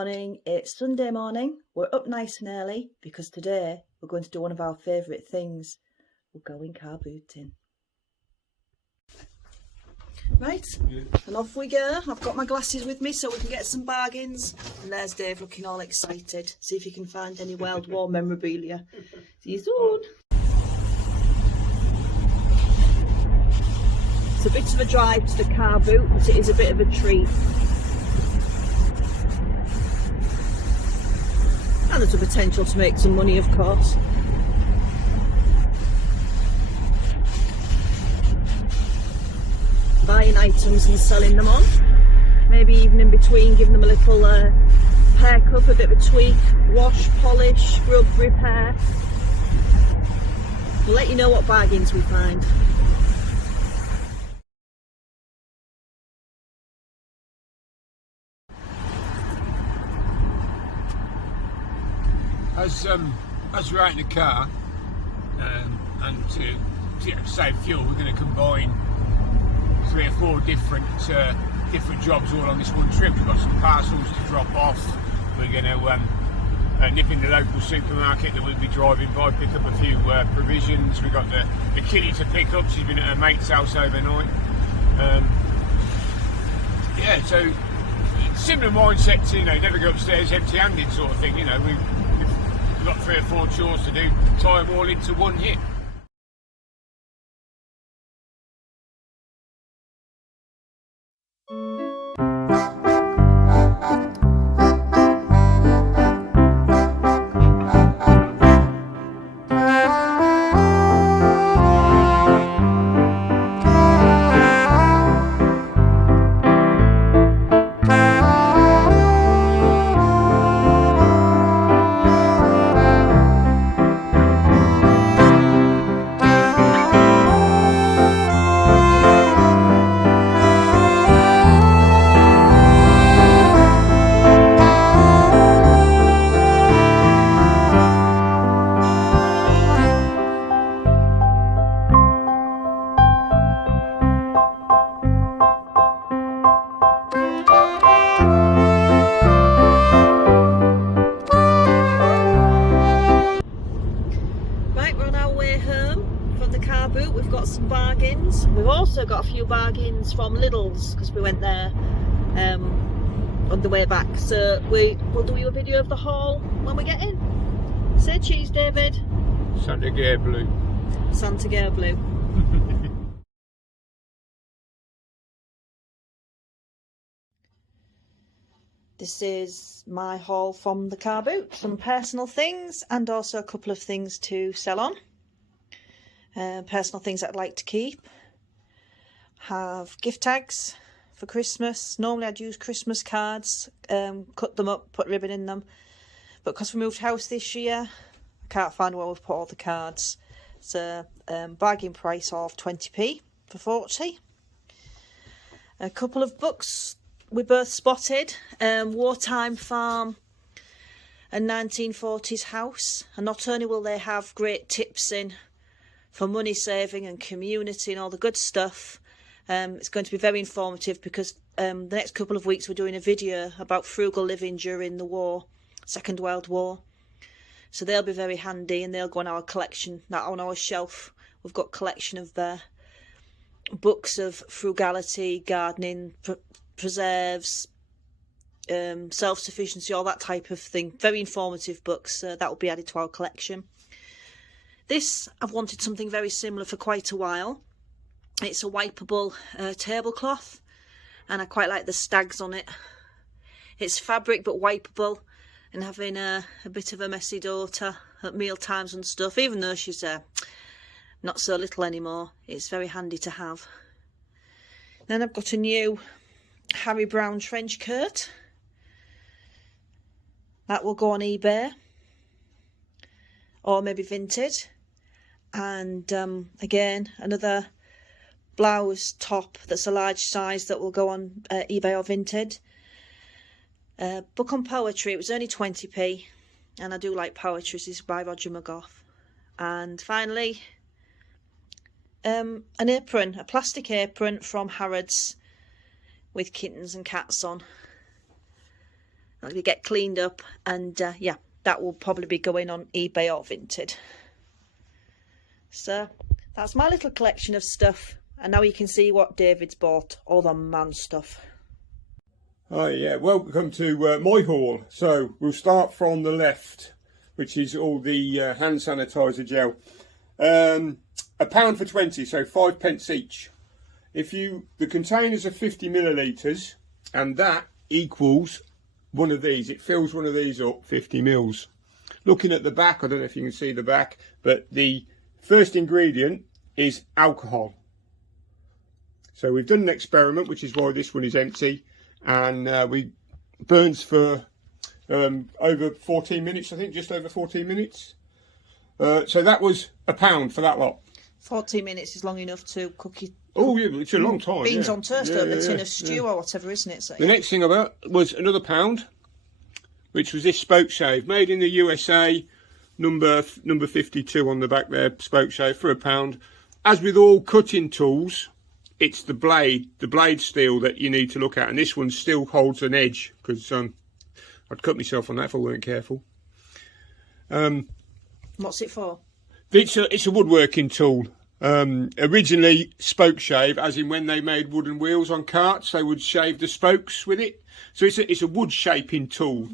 morning. It's Sunday morning. We're up nice and early because today we're going to do one of our favourite things. We're going car booting. Right, and off we go. I've got my glasses with me so we can get some bargains. And there's Dave looking all excited. See if he can find any World War memorabilia. See you soon. It's a bit of a drive to the car boot, but it is a bit of a treat. And there's a potential to make some money, of course. Buying items and selling them on. Maybe even in between giving them a little haircut, a bit of a tweak, wash, polish, scrub, repair. We'll let you know what bargains we find. As we're out in the car, and to save fuel, we're going to combine 3 or 4 different jobs all on this one trip. We've got some parcels to drop off. We're going to nip in the local supermarket that we'll be driving by, pick up a few provisions. We've got the kiddie to pick up. She's been at her mate's house overnight. Yeah, so similar mindset to, never go upstairs empty-handed sort of thing. We've got 3 or 4 chores to do, tie them all into one hit. We've got some bargains. We've also got a few bargains from Lidl's because we went there on the way back. So we'll do you a video of the haul when we get in. Say cheese, David. Santa Gare Blue. Santa Gare Blue. This is my haul from the car boot. Some personal things and also a couple of things to sell on. Personal things I'd like to keep. Have gift tags for Christmas. Normally I'd use Christmas cards, cut them up, put ribbon in them. But because we moved house this year, I can't find where we've put all the cards. So bargain price of 20p for 40. A couple of books we both spotted. Wartime Farm and 1940s House. And not only will they have great tips in for money saving and community and all the good stuff, it's going to be very informative because the next couple of weeks we're doing a video about frugal living during the war, Second World War. So they'll be very handy and they'll go on our collection, on our shelf. We've got a collection of books of frugality, gardening, preserves, self-sufficiency, all that type of thing. Very informative books. That will be added to our collection. This, I've wanted something very similar for quite a while. It's a wipeable tablecloth and I quite like the stags on it. It's fabric but wipeable, and having a bit of a messy daughter at meal times and stuff, even though she's not so little anymore, it's very handy to have. Then I've got a new Harry Brown trench coat. That will go on eBay or maybe Vinted. And again, another blouse top that's a large size that will go on eBay or Vinted. Book on poetry, it was only 20p, and I do like poetry. This is by Roger McGough. And finally, an apron, a plastic apron from Harrods with kittens and cats on. They get cleaned up, and yeah, that will probably be going on eBay or Vinted. So that's my little collection of stuff, and now you can see what David's bought, all the man stuff. Oh yeah, welcome to my haul. So we'll start from the left, which is all the hand sanitizer gel. £1 for 20, so 5p each. The containers are 50 millilitres, and that equals one of these. It fills one of these up, 50 mils. Looking at the back, I don't know if you can see the back, but the first ingredient is alcohol. So we've done an experiment, which is why this one is empty, and we burns for over 14 minutes, I think, just over 14 minutes. So that was £1 for that lot. 14 minutes is long enough to cook your Oh yeah, it's a long time. beans yeah. on toast, yeah, over yeah, a tin yeah, of stew or whatever, isn't it? So, The next thing I bought was another £1, which was this spoke shave, made in the USA, number 52 on the back there, spoke shave for £1. As with all cutting tools, it's the blade steel that you need to look at, and this one still holds an edge, because I'd cut myself on that if I weren't careful. what's it for? It's a woodworking tool. Originally spoke shave, as in when they made wooden wheels on carts, they would shave the spokes with it. So it's a wood shaping tool.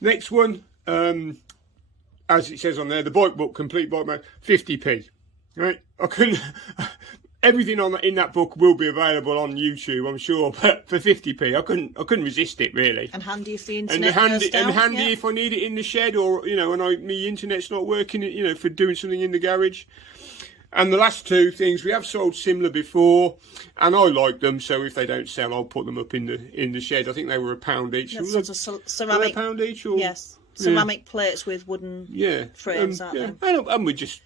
Next one, as it says on there, the bike book, complete bike map, 50p. Right, I couldn't. Everything in that book will be available on YouTube, I'm sure, but for 50p, I couldn't resist it really. And handy if the internet goes down, and handy yeah. if I need it in the shed, or and my internet's not working, for doing something in the garage. And the last two things we have sold similar before, and I like them. So if they don't sell, I'll put them up in the shed. I think they were £1 each. That's sort of ceramic. £1 each, or yes, ceramic plates with wooden frames, aren't they? And we just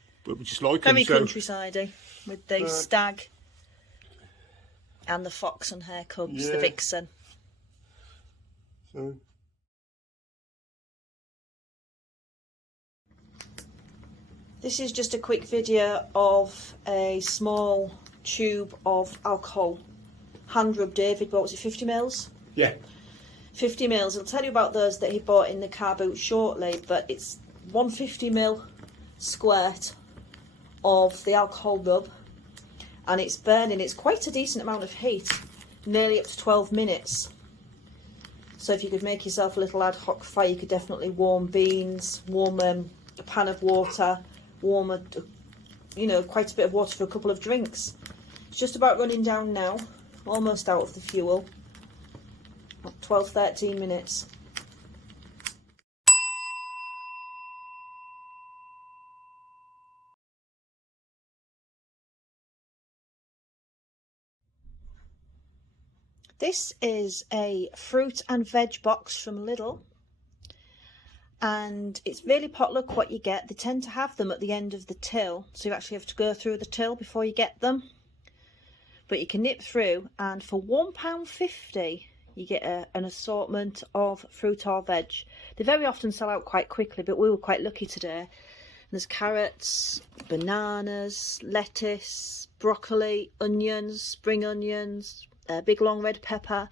like them. Very countryside-y, with the stag and the fox and hare cubs, the vixen. So. This is just a quick video of a small tube of alcohol hand rub David bought. Was it 50 mils? Yeah. 50 mils. I'll tell you about those that he bought in the car boot shortly, but it's 150 ml squirt of the alcohol rub, and it's burning. It's quite a decent amount of heat, nearly up to 12 minutes. So if you could make yourself a little ad hoc fire, you could definitely warm beans, warm a pan of water, warm quite a bit of water for a couple of drinks. It's just about running down now, almost out of the fuel. 12-13 minutes. This is a fruit and veg box from Lidl, and it's really potluck what you get. They tend to have them at the end of the till, so you actually have to go through the till before you get them, but you can nip through, and for £1.50 you get an assortment of fruit or veg. They very often sell out quite quickly, but we were quite lucky today. There's carrots, bananas, lettuce, broccoli, onions, spring onions, big long red pepper,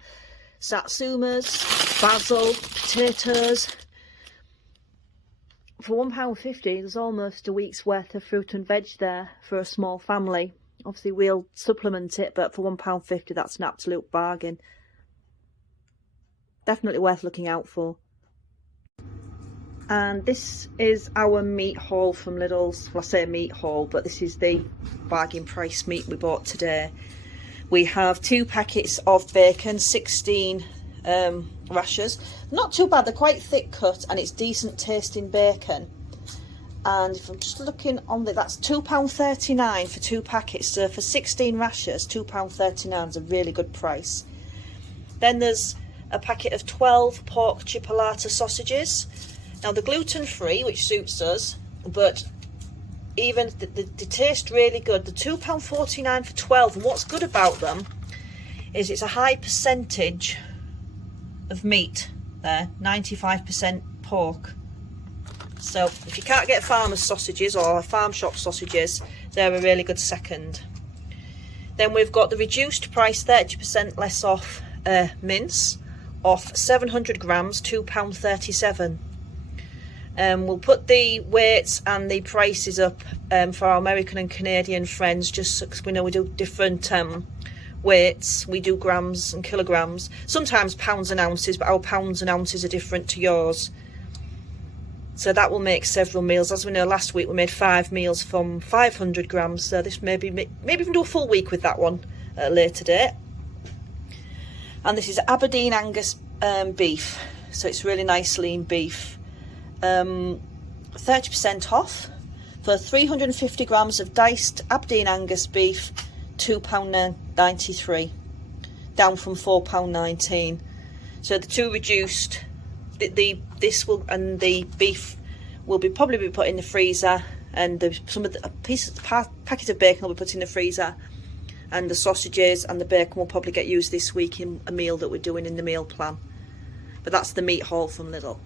satsumas, basil, potatoes. For £1.50 there's almost a week's worth of fruit and veg there for a small family. Obviously we'll supplement it, but for £1.50 that's an absolute bargain. Definitely worth looking out for. And this is our meat haul from Lidl's. Well, I say meat haul, but this is the bargain price meat we bought today. We have 2 packets of bacon, 16 rashers. Not too bad, they're quite thick cut, and it's decent tasting bacon. And if I'm just looking on that's £2.39 for 2 packets. So for 16 rashers, £2.39 is a really good price. Then there's a packet of 12 pork chipolata sausages. Now they're gluten-free, which suits us, but even they taste really good. They're £2.49 for 12, and what's good about them is it's a high percentage of meat there, 95% pork. So if you can't get farmer's sausages or farm shop sausages, they're a really good second. Then we've got the reduced price, 30% less off mince off 700 grams, £2.37. We'll put the weights and the prices up for our American and Canadian friends, just because we know we do different weights. We do grams and kilograms, sometimes pounds and ounces, but our pounds and ounces are different to yours. So that will make several meals. As we know, last week we made 5 meals from 500 grams, so this maybe we can do a full week with that one at a later date. And this is Aberdeen Angus beef, so it's really nice lean beef. 30% off for 350 grams of diced Aberdeen Angus beef, £2.93, down from £4.19. So the two reduced. The beef will probably be put in the freezer, and some of the packet of bacon will be put in the freezer, and the sausages and the bacon will probably get used this week in a meal that we're doing in the meal plan. But that's the meat haul from Lidl.